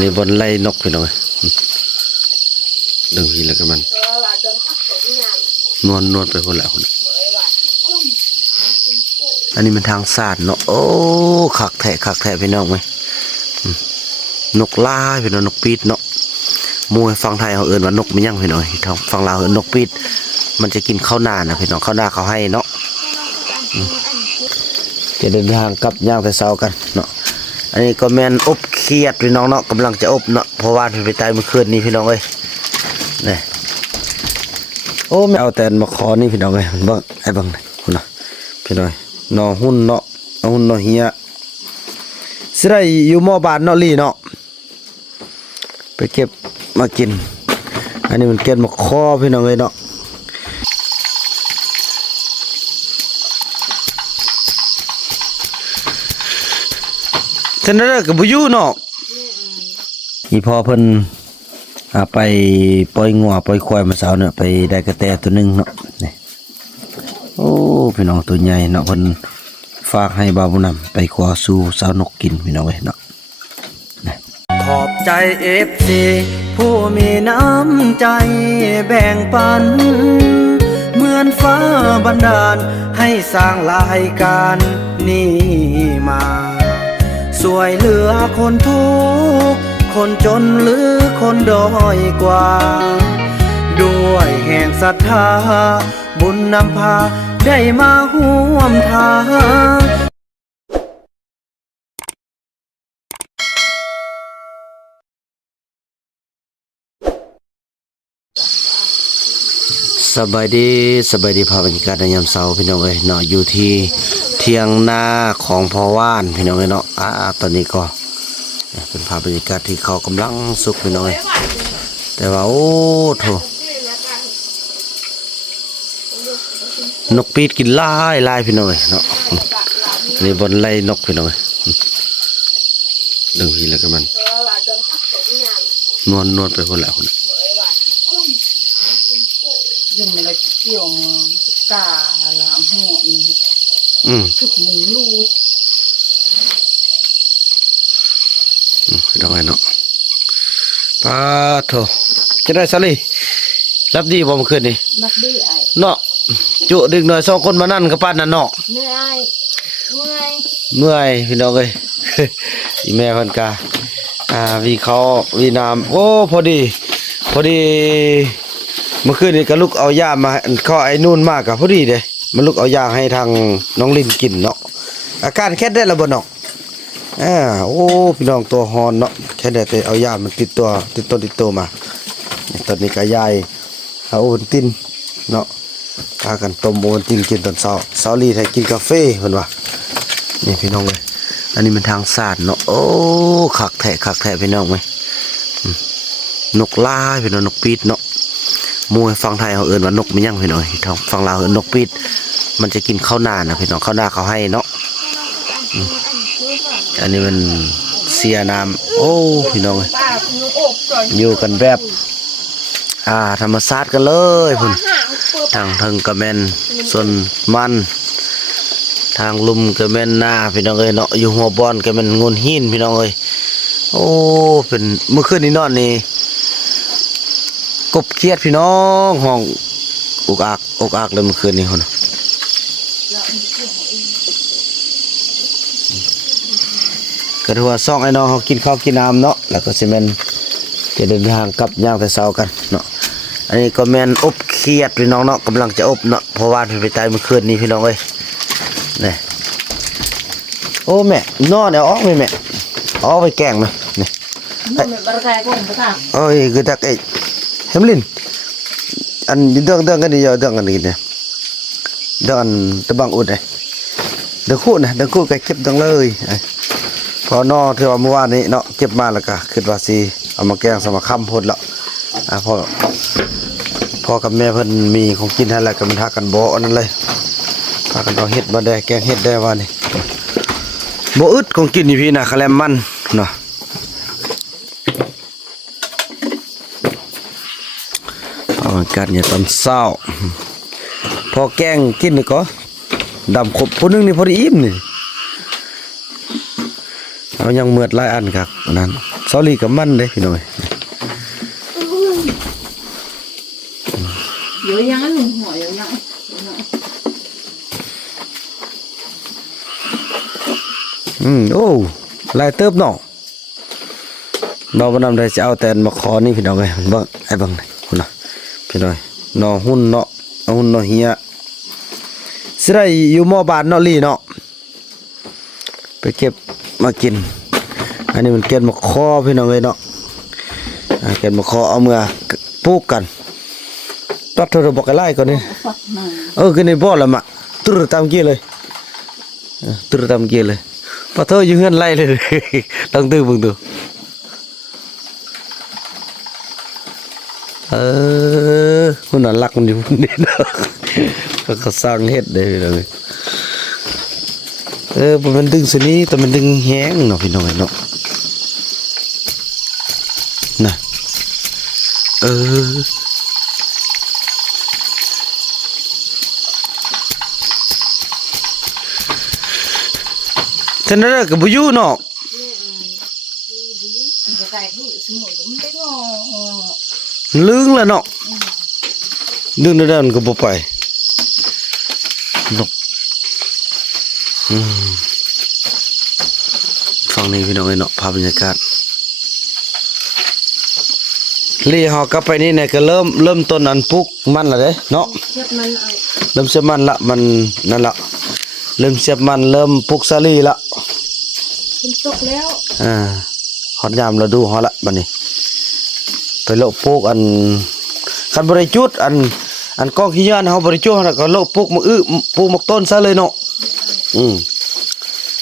นี่บนไล่นกพี่น้องดึงทีแล้วก็มันนวลไปคนละคนอันนี้มันทางศาสตร์เนาะโอ้ขักแทะพี่น้องไหมนกล่าพี่น้องนกปีดเนาะมวยฟังไทยเขาเอิ้นว่านกมันยังพี่น้องฟังลาวเอิ้นนกปีดมันจะกินข้าวหน้านะพี่น้องข้าวหน้าเขาให้เนาะจะเดินทางกลับย่างแต่เช้ากันเนาะอันนี้ก็แมนอบเขียดพี่น้องเนาะกำลังจะอบเนาะเพราะว่าไปตายเมื่อคืนนี้พี่น้องเอ้ยนี่โอ้ไม่เอาแต่มาขอนี่พี่น้องเอ้ยบ้างไอ้บ้างคุณนะพี่น้องนอหุ่นเนาะหุ่นนอเฮียสิได้อยู่หม้อบานเนาะลี่เนาะไปเก็บมากินอันนี้มันเก็บมาคอพี่น้องเอ้ยเนาะฉะนั้นก็บ่อยู่เนาะอีพอเพิ่นไปปล่อยงัวปล่อยควายมาเช้าเนี่ยไปได้กระแตตัวนึงเนาะนี่โอ้พี่น้องตัวใหญ่เนาะเพิ่นฝากให้บ่าวบุญนำไปขอสู่สาวนกกินพี่น้องเอ้ยเนาะขอบใจ FC ผู้มีน้ำใจแบ่งปันเหมือนฟ้าบันดาลให้สร้างรายการนี้มาช่วยเหลือคนทุกข์คนจนหรือคนด้อยกว่าด้วยแห่งศรัทธาบุญนำพาได้มาร่วมทางสบายดีภาพบรรยากาศในยามเช้าพี่น้องเอ้ยเนาะอยู่ที่เทียงนาของพ่อว่านพี่น้องเอ้ยเนาะตอนนี้ก็เป็นภาพบรรยากาศที่เขากำลังสุกพี่น้องเอ้ยแต่ว่าโอ้โถนกปีดกินลายพี่น้องเอ้ยเนาะนี่บนไล่นกพี่น้องเอ้ยดึงทีแล้วก็มันนวลไปคนละคนยังไม่ได้เกี่ยวกาละหัวนี่ถึกมือลูดพี่น้องเอ้ยเนาะป้าโถจะได้ซะเลยรับดีบ่เมื่อคืนนี่รับดีไอ้เนาะจุดึกหน่อย2คนมานั่นกับป้านนั่นเนาะเมื่อยพี่น้องเอ้ย อีแม่เพิ่นกะวีเขาวีน้ำโอ้พอดีเมื่อคืนนี้ก็ลุกเอายามาเขาไอ้นู่นมากกับพอดีเด้มันลุกเอายาให้ทางน้องลินกินเนาะอาการแค่ได้ละบ่เนาะโอ้พี่น้องตัวฮอนเนาะแค่ได้แต่เอายามันติดตัวมาตอนนี้ก็ยายเอาโอนตินเนาะพากันต้มโอนตินกินตอนเช้าลีให้กินกาแฟเพิ่นว่านี่พี่น้องเอ้ยอันนี้มันทางศาสตร์เนาะโอ้ขักแทะพี่น้องเอ้ยนกล่าพี่น้องนกปีดเนาะมวยฟังไทยเขาเอิ้นว่านกมันยังพี่น้องฟังลาวเอิ้นนกปีดมันจะกินข้าวหน้านะพี่น้องข้าวหน้าเขาให้เนาะอันนี้มันเสียน้ำโอ้พี่น้องอยู่กันแบบธรรมชาติกันเลยพุ่นทางกระแมนส่วนมันทางลุมกระแมนหน้าพี่น้องเอ้ยเนาะอยู่หัวบอนกระแมนงนหินพี่น้องเอ้ยโอ้เป็นเมื่อคืนนี้นอนนี่กบเคียดพี่น้องห้องอกอักเลยเมื่อคืนนี้คนก็ถือว่าซ่องไอ้น้องเขากินข้าวกินน้ำเนาะแล้วก็ซีเมนจะเดินทางกลับย่างแต่เช้ากันเนาะอันนี้ก็แมนอบเคียดพี่น้องเนาะกำลังจะอบเนาะเพราะว่าไปตายเมื่อคืนนี้พี่น้องเอ้ยนี่โอ้แม่นอนเนี่ยออกไหมแม่ออกไปแกงไหมนี่โอ้ยคือตักไอ้เฮมลินอันเรื่องกันดีเรื่องกันดีเนี่ยเรื่องตะบังอุดเลยเรื่องคู่ไก่เก็บดังเลยพอนอที่ว่าเมื่อวานนี้เนาะเก็บมาแล้วก็คิดว่าสิเอามาแกงสมาค่ำพดแล้วพ่อกับแม่เพิ่นมีของกินให้แล้วก็มันทักกันบ่อันนั้นเลยพากันเอาเห็ดมาได้แกงเห็ดได้ว่านี่บ่อึดของกินนี่พี่นะคะแลมมันเนาะเอากันเนี่ยตอนเช้าพอแกงกินนี่ก็ดำครบผู้นึงนี่พอดีอิ่มนี่เอายังเมือดหลายอันครับนั้น ซอรี่กับมันเด้พี่น้องเอ้ย เยอะยังหนุ่มหัวเยอะยัง โอ้ลายเติบเนาะเราบ่นำได้จะเอาแต่มาขอนี่พี่น้องเอ้ยเบิ่งไอ้เบิ่งนี่พุ่นน่ะพี่น้องนอหุ่นเนาะเอาหุ่นนอเฮียสิได้อยู่หม้อบานเนาะลี่เนาะไปเก็บมากินอันนี้มันเก็บมาคอพี่น้องเอ้ยเนาะเก็บมาคอเอาเมื่อปลูกกันตัดเธอบอกไอ้ไล่ก่อนนี่ ฟักมา ก็ในบ่อละมะตรึตามเกี้เลยตรึตามเกี้เลยพอเธออยู่เฮือนไล่เลย ต้องตื้อเบิ่งดูหุ่นน่ารักมันอยู่นี่เนาะก็สร้างเฮ็ดได้พี่น้องมันดึงสินี้แต่มันดึงแห้งเนาะพี่น้องเนาะน่ะฉะนั้นก็บ่อยู่เนาะ จะได้คือสมุนมันได้งอ ลึงแล้วเนาะดึงได้มันก็บ่ไปนกฝั่งนี้พี่น้องเนาะภาพบรรยากาศลีเฮากลับไปนี่เนี่ยก็เริ่มต้นอันปลูกมันแล้วเด้เนาะ เทียบมันเอา เริ่มเสียบมันละมันนั่นละเริ่มเสียบมันเริ่มปลูกสาลีละ คุณตกแล้ว ฮอดยามเราดูฮอดละบัดนี้ไปโลกปลูกอันคันบ่ได้จุดอันกองขี้ยานเฮาบ่ได้จุดแล้วก็โลกปลูกมะปลูกมะต้นซะเลยเนาะ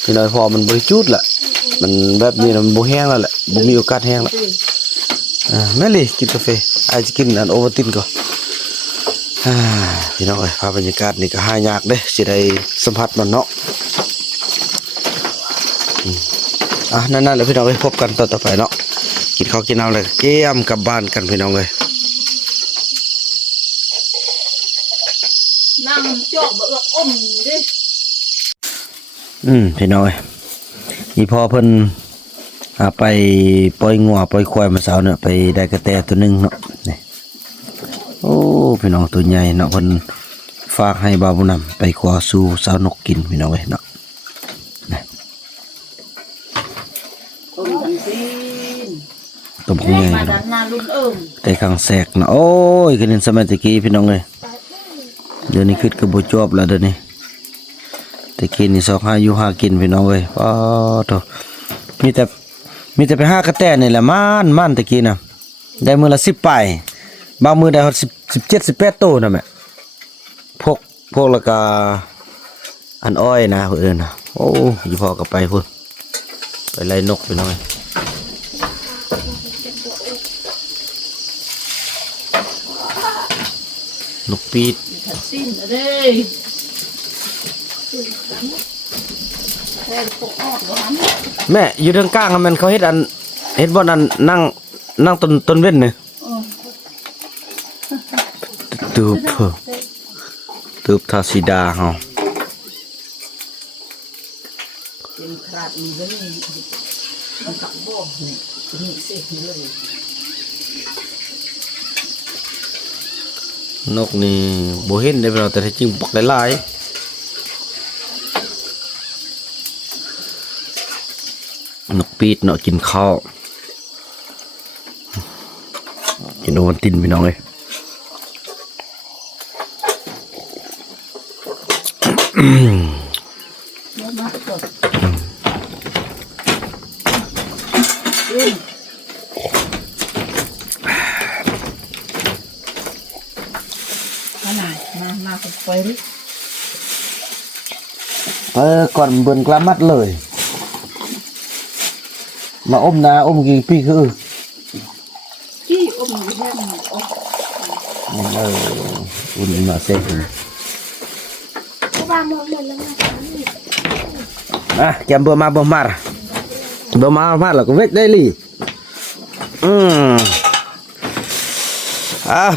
พี่น้อยพอมันบ่ได้จุดละมันแบบนี้มันบ่แห้งแล้วแหละบ่มีโอกาสแห้งละแม่ลี่กินกาแฟอาจจะกินอันโอวัลตินก่อนพี่น้องเอ้ยภาพบรรยากาศนี่ก็หายากเด้สิได้สัมผัสมันเนาะนั่นแหละพี่น้องเอ้ยพบกันตอนต่อไปเนาะกินข้าวกินน้ำเลยเกี่ยมกลับบ้านกันพี่น้องเอ้ย นั่งจอกแบบอมดิ พี่น้องเอ้ยอีพอเพิ่นไปปล่อยงัวปล่อยควายมาเช้าเนี่ยไปได้กระแตตัวหนึงเนาะนี่โอ้พี่น้องตัวใหญ่เนาะเพิ่นฝากให้บ่าวบุญนำไปขอสู่สาวนกกินพี่น้องเอ้ยเนาะ อมทันที ต้มกุ้งใหญ่ มาดันนาลุ่นแต่ข้างแสกนะโอ้ยคือนี่สมัยตะกี้พี่น้องเอ้ยเดี๋ยวนี้คิดก็บ่จบแล้วเดี๋ยวนี้ตะกี้นี่ซอกหาอยู่หากินพี่น้องเอ้ยป้าโตมีแต่ไปหากระแตนี่แหละมันตะกี้น่ะได้มื้อละ10ปลายบางมื้อได้ฮอด17 18โตน่ะแม่พวกแล้วก็อันอ้อยนะเพิ่นน่ะโอ้อยู่พอก็ไปพุ่นไปไล่นกพี่น้องเอ้ยนกปีด ทัดสิ้นเลยแทนพวกออกร้าน แม่อยู่ทางกลางมันเขาเฮ็ดบ่อันนั่งต้นเว้นนี่ตูบทาสีดาเฮา เป็นคราดมีเรื่องมันกับบ่อนี่สิเลย นกนี่บ่เห็นได้เราแต่ที่จริงปักหลายๆนกปีดเนาะกินข้าวกินโอวัลตินพี่น้องเอ้ย มาตดมาไปดิ ก่อนเบิ่นกลามัดเลยมาอมนาอมกี่ปีคือ จี้อมแห้งอุ่นมาเซ็งแกมเบอร์มาแล้วก็เวกได้ลี่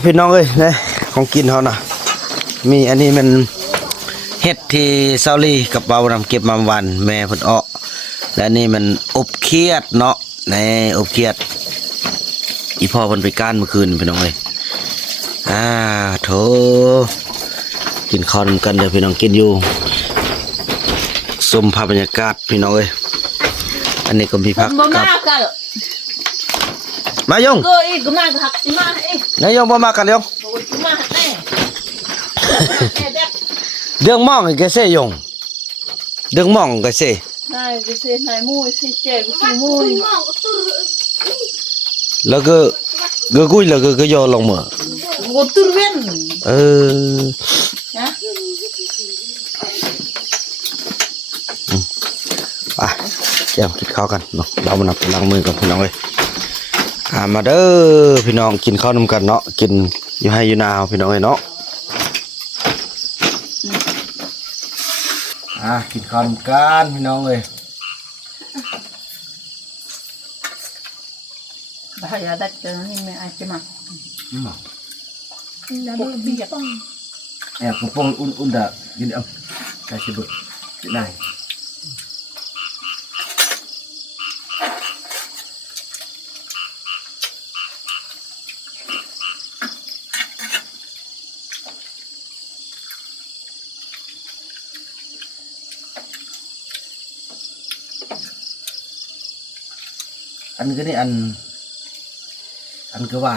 พี่น้องเอ้ยเนี่ยของกินเขานะมีอันนี้มันเห็ดที่เซาลี่กับเบานำเก็บมาวันแม่เพิ่นอ้อและนี่มันอบเคียดเนาะ ในอบเกียดอีพ่อเพิ่นไปก้านเมื่อคืนพี่น้องเอ้ยโถกินข้าวนำกันเด้อพี่น้องกินอยู่ชมภาพบรรยากาศพี่น้องเอ้ยอันนี้ก็มีผัก บ่ กับ มากัน มายง ก็อีกก็มาหักมาเอ้ นายยงบ่มากันยง มาแน่เด็ก เดืองมองไอ้แกเซยงเดืองมองไกเซ นายก็เสียนายมูสิเจ็บสิมู แล้วก็กุยแล้วก็ยอลงมา กูตุเวน เออ นะ ไปเดี๋ยวกินข้าวกันเนาะเรามานับล้างมือกันพี่น้องเอ้ยมาเด้อพี่น้องกินข้าวนำกันเนาะกินอยู่ให้อยู่นาพี่น้องเอ้ยเนาะกินข้าวนำกันพี่น้องเอ้ย bahaya dak ni me ai cuma แล้วดูบีป้อง แอบกระโปรงอุ่นๆดะยินเอาใครสิเบิดสิได้อันก็นี่อันก็ว่า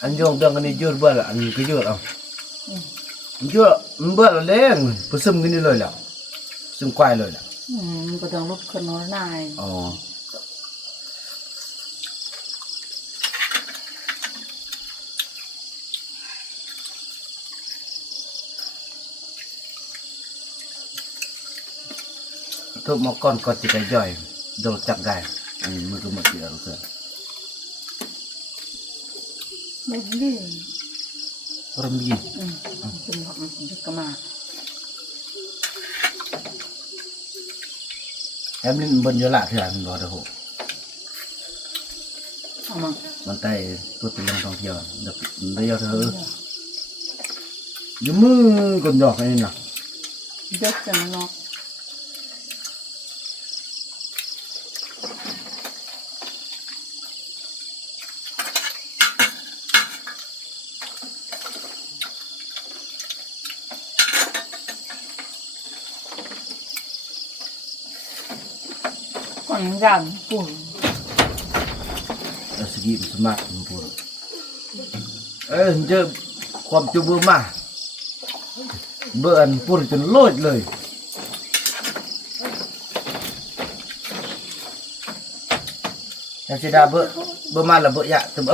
อันโยงเรื่องอันนี้ยืดเบื่อละอันก็ยืดเอามันยืดมันเบื่อละเล่งผสมกันนี่เลยแหละซึมควายเลยแหละ ก็ต้องลุกขึ้นนอนนาย อ๋อทุกมอก่อนก็จะได้ย่อยโดนจับได้อันนี้มันก็หมดเสียแล้วเถอะ ไม่ดี รำยี cuma kemana แอมนี่มันบนเยอะละเถอะมันรอเด้อโห sama มันใต้ตัวเป็นเรื่องท่องเที่ยวเดี๋ยวได้ยอดเธออยู่มือก่อนดอกนี่นะ dek sama no คนกันปุ่น แล้วสกีมันสมัครมันพูดเจอความจุเบื่อมาเบื่ออันพูดจนโลดเลยอยากจะด่าเบื่อมาแล้วเบื่อยะตึม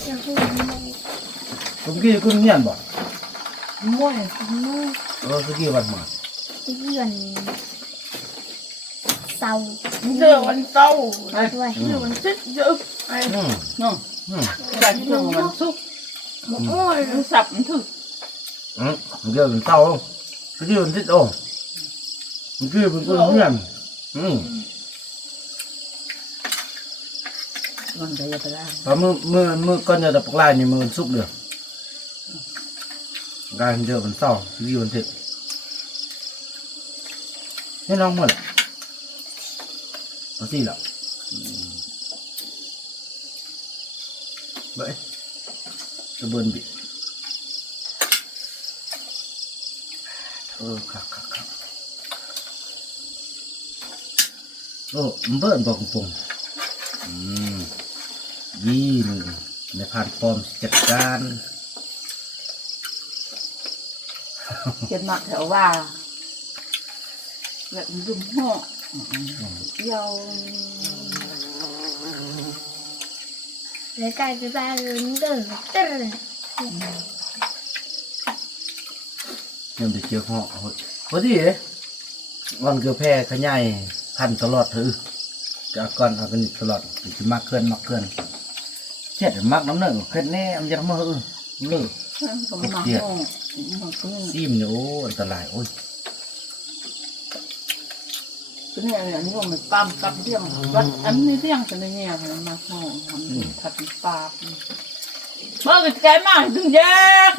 เสียงหูมัน คุณกี้คุณเงียนบ่ ม่วย มือ สกีวันมา ที่เยื่อนเศร้า เดือวันเศร้า ด้วย เดือวันซิดเยอะไอ้เนาะการเดือวันสุกโอ้ยสับมันถึก เดี๋ยวมันเศร้าสกีมันติดโอ้มันกี้เป็นคนเงียน มันได้ยังไง เพราะมือก้อนจะดับปลายนี่มือสุกเดือดการเดือดมันเศร้าสกีมันติดให้น้องหมดเอาสิล่ะเบ้จะเบิร์นบิครับโอ้เบิร์นบอกกงยี่นในผ่านฟอร์มจัดการ เจ็ดหนักแถวว่าแบบรุ่มห่อเดียว แล้วกลายเป็นบ้านเดินเต้น ยังได้เจอเหาะพอดีวันเกือแพ้ขยายพันตลอดถือจากก่อนเอากันตลอดจะมากเคลื่อนเช็ดมากน้ำหนึ่งเคลื่อนแน่มันจะทำมาเลิก ก็มาห่อมันก็ ซิมเนี่ยโอ้อันตรายโอ้ย cái này là nhiều mình pam cặp riêng bắt ấn như riêng cho nên nghe thì mà không thật pam mơ cái mà đừng giác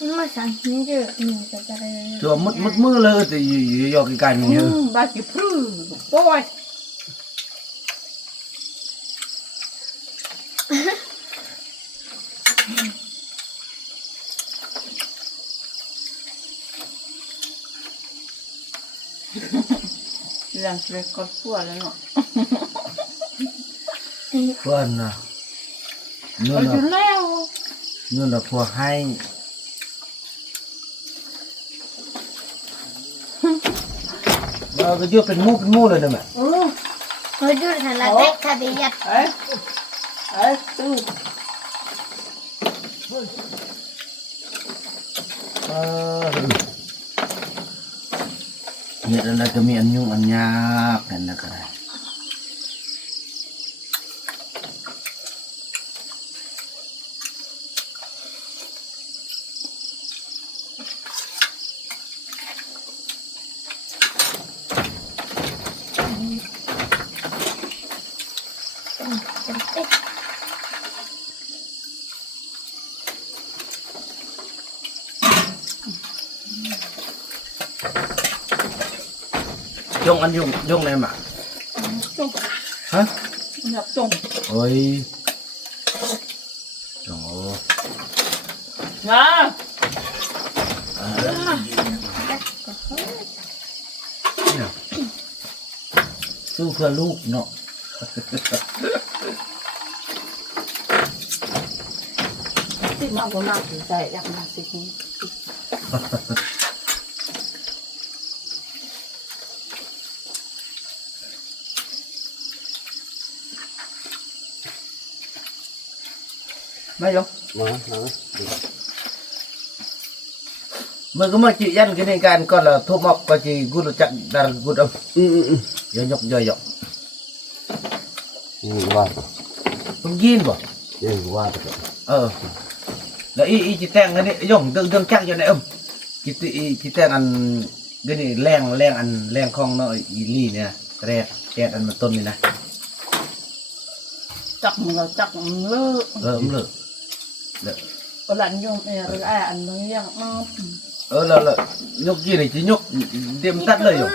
mà sáng như thế mình sẽ ra đây ตัวมุดมือเลยแต่ยอกกันอย่างเงี้ย ba chỉ phứ bôi làm việc con phua đấy nọ เพื่อนนะนู่ ở น chỗ น่ะ leo นู่นน่ะพวกให้เราก็ยุ่เป็นมู่เลยนะแม่ ừ hồi đưa thằng là tết thà bị giặt đấy đấy tư เนี่ยอะไรก็มีอันยุ่งอันยากนั่นนะก็ได้ tết ยุ่งอันยุ่งเลยมั้ย chung ฮะ nhập chung โอ้ยโอ้ à เนี่ยสู้เพื่อลูกเนาะ thì mà có mặt thì dạy đặt mặt thì không ไม่ยก มา เมื่อก็มาจียันกันในการก็ละทุบมอกก็จีกูรู้จักดารกูดยกย่อย ว่า มึงยินบ่ ว่า แล้วอีจีแตงอันนี้ย่องเรื่องจักอยู่ในจีแตงอันเดี๋ยวนี้แรงอันแรงของเนาะอีลี่เนี่ยแรดอันมันต้นนี่นะ chắc là chắc lơ มันเลิก có lần dùng rồi ai ăn nó nhang nó แล้วยกยี่นี่จียกเตรียมตัดเลยอยู่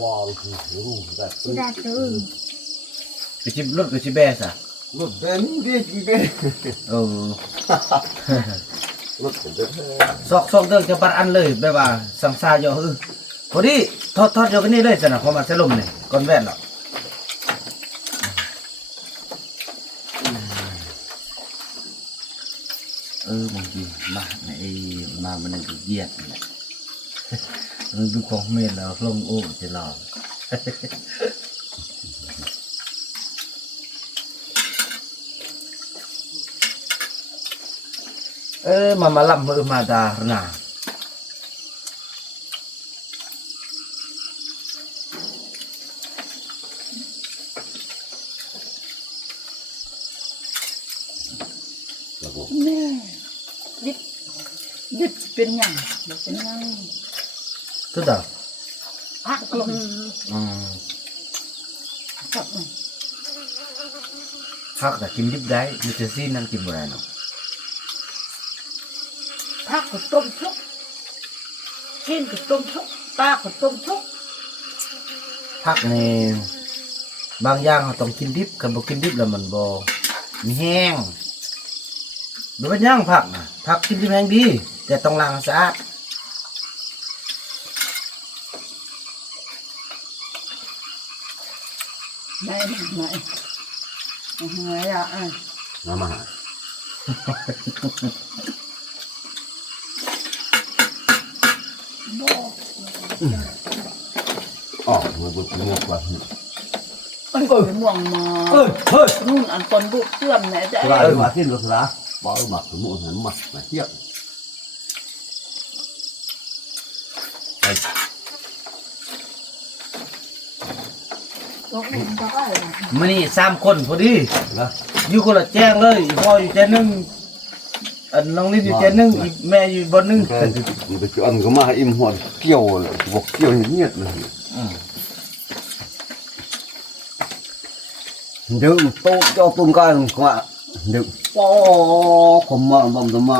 ว่าคือรู้ได้ ra từ ไปจิบรถไปจิบแบสอ่ะ รถเบนดีจีเบน รถเบน ซอกเรื่องจะปัดอันเลยแบบว่าสังสารอยู่พอดีทอดอยู่กันนี่เลยสินะพอมาเสลมนี่ก่อนแว่นหรอกบางทีมาไอ้มามันก็เหยียดนี่แหละมันดูของเมนแล้วลงโอ้จะหล่อมาลำมือมาดาหนา nè đít đít bên nhằng bên nhằng สุดอ่ะ ác lắm พักแต่กินดิบได้มีแต่ซีนั่งกินบ่ได้เนาะ ác của tôm súc trên của tôm súc ta của tôm súc พักในบางอย่างเราต้องกินดิบกันบ่กินดิบแล้วมันบ่มีแห้งบ่เป็นหยังผักน่ะผักกินดิบแห้งดีแต่ต้องล้างให้สะอาด này này à à น้ำมา อ๋อมันเป็นเรื่องกว่า ôi cái muồng mà เฮ้ย nun ăn con bụng tiêm này ส đấy ลายมาที่รถสลาบอกหมักสมุนไพรหมักมาเทียบ có bụng có ai à มื้อนี้3คนพอดี นะ อยู่คนละแจ้งเลยอีพ่ออยู่แจ้งหนึงอันน้องลิ้นอยู่แจ้งหนึงอีแม่อยู่บ่หนึง แค่ที่ไปอันก็มาอิ่มหัวเกี่ยวเลยบอกเกี่ยวเงียบเลย ดึงโต๊ะเจ้าตุ้มกันก็ดึงปอขมมาบำตมา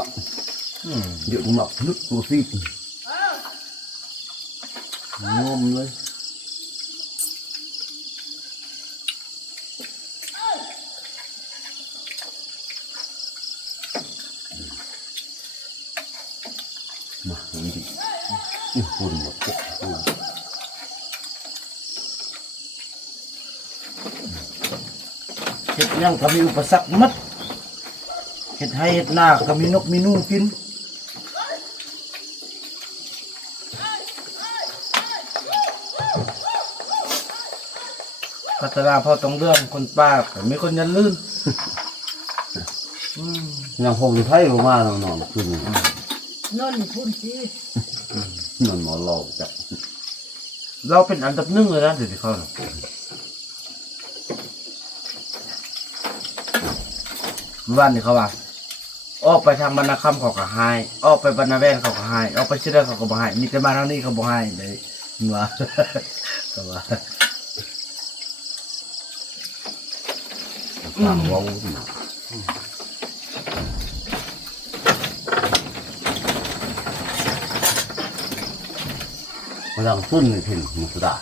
เดี๋ยวหมักลึกตัวซีดงอมเลยมานี่ดิฝุ่นหมดเฮ็ดยังก็มีอุปสรรคมัดเฮ็ดให้เฮ็ดหน้าก็มีนกมีหนูกินพัฒนาพอต้องเรื่องคนป้าแต่ไม่คนยันลื่นยังคงไทยออกมาแล้วนอนขึ้น นอนพุ่นสิ มันหมอหลอกจ้ะ เราเป็นอันดับหนึ่งเลยนะเดี๋ยวที่เขาน่ะบ้านนี่เขาว่าออกไปทางบรรณคำเขาก็หายออกไปบรรณแวนเขาก็หายออกไปเชื่อเขาก็บ่หายมีแต่มาทางนี้เขาบ่หายเลยว่าเขาว่า ตามว้าวมาดังต้นนี่ถึงมุสดา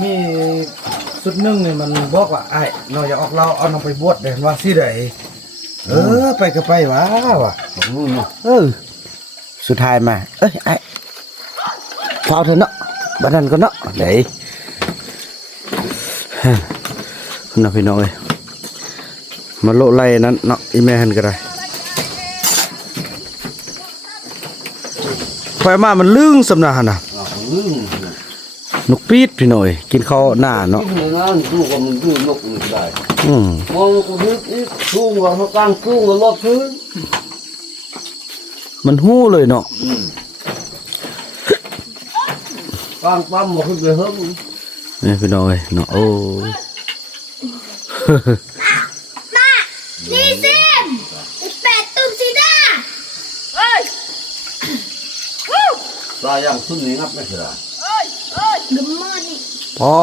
มีสุดหนึ่งนี่มันบอกว่าไอ้เราอยากออกเราเอาน้องไปบวชเด่นว่าสิได้ไปก็ไปวะ บอกนู่นเนาะ สุดท้ายมาเอ้ยไอ้เฝ้าเถอะเนาะบ้านนั้นก็เนาะเดี๋ยวคุณน้องพี่น้องเอ้ยมาโลไล่นั้นเนาะอีแม่หันก็ได้ไฟมามันลึงสำนักหั่นน่ะ ลืม นกปีดพี่น้อยกินข้าวหน้าเนาะ กินเลยนะดูว่ามันดูนกมันได้ อืม มองกูนึกอีกสูงกว่าเขากลางสูงกว่ารอบพื้น มันหู้เลยเนาะ กลางปั๊มมาขึ้นไปเฮิ่ม นี่พี่น้องเอ้ยเนาะโอ้ย นี่ซิมเป็ดตุ้มสีดา ตาอย่างสุดนี้นับไม่ใช่ได้ กึมมอนี่ อ๋อ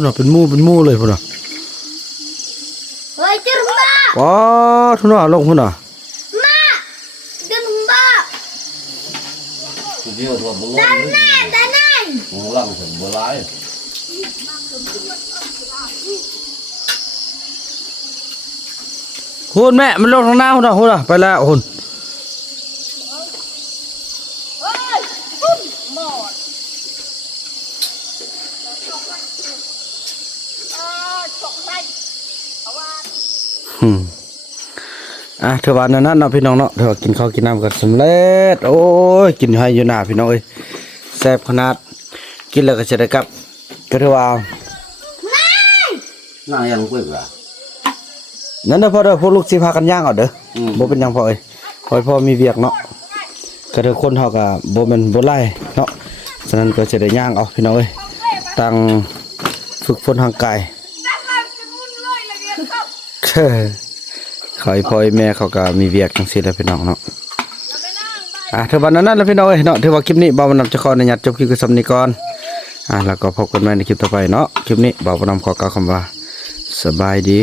เนาะเป็นหมู่เลยพุ่นน่ะ เฮ้ยจุมบ้า อ๋อทุนน่ะลงพุ่นน่ะ มาจุมบ้า เดียวตัวมันล ด้าง น เลย หน้าด้านใน มองล่างถึงบัวลาย คุณแม่มันลงทางหน้าพุ่นน่ะพุ่นน่ะไปแล้วคุณ เทวันนั้นเนาะพี่น้องเนาะเทวากินข้าวกินน้ำกันสำเร็จโอ้ยกินให้อยู่หน้าพี่น้องเอ้ยแซ่บขนาดกินแล้วก็จะได้กลับก็เทว่า หน้ายังเปื่อยกว่า นั่นเด้อพ่อเด้อพวกลูกสิพากันย่างเอาเด้อบ่เป็นหยังพ่อเอ้ยพ่อมีเวียกเนาะก็เด้อคนเฮาก็บ่แม่นบ่ไล่เนาะฉะนั้นก็จะได้ย่างเอาพี่น้องเอ้ยตั้งฝึกฝนทางกาย ขอให้พ่อให้แม่เขาก็มีเวียกจังซี่แหล้วพี่น้องเนาะเทวันนั้นแล้วพี่น้องเอ้ยเนาะถือว่าคลิปนี้บ่าวนำจะขออนุญาตจบคลิปคือสำนี้ก่อนแล้วก็พบกันใหม่ในคลิปต่อไปเนาะคลิปนี้บ่าวนำขอกล่าวคำว่าสบายดี